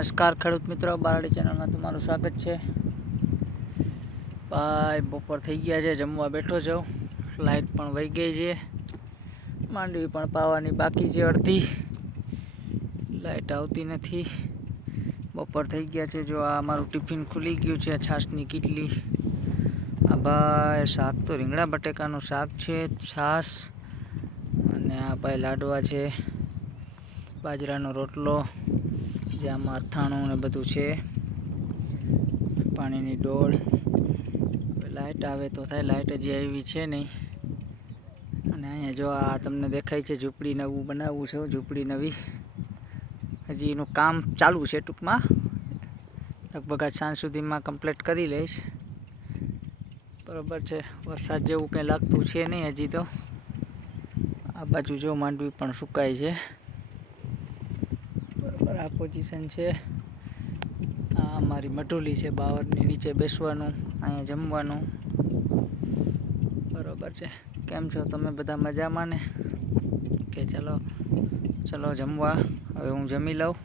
નમસ્કાર ખેડૂત મિત્રો, બારાડી ચેનલમાં તમારું સ્વાગત છે. ભાઈ બપોર થઈ ગયા છે, જમવા બેઠો છું. લાઇટ પણ વહી ગઈ છે, માંડવી પણ પાવાની બાકી છે. અડધી લાઇટ આવતી નથી. બપોર થઈ ગયા છે. જો આ મારું ટિફિન ખુલી ગયું છે. છાશની કીટલી. આ ભાઈ શાક તો રીંગણા બટેકાનું શાક છે, છાશ, અને આ ભાઈ લાડવા છે, બાજરાનો રોટલો, જેમાં અથાણું ને બધું છે, પાણીની ડોલ. લાઇટ આવે તો થાય, લાઇટ હજી આવી છે નહીં. અને અહીંયા જો આ તમને દેખાય છે ઝૂંપડી નવું બનાવવું છે. ઝૂંપડી નવી હજી એનું કામ ચાલુ છે. ટૂંકમાં લગભગ આજ સાંજ સુધીમાં કમ્પ્લીટ કરી લઈશ. બરાબર છે. વરસાદ જેવું કંઈ લાગતું છે નહીં હજી તો. આ બાજુ જો માંડવી પણ સુકાય છે. બરાબર આ પોઝિશન છે. આ અમારી મઢુલી છે, બાવરની નીચે બેસવાનું, અહીંયા જમવાનું. બરાબર છે. કેમ છો તમે બધા? મજામાં ને? કે ચલો જમવા. હવે હું જમી લઉં.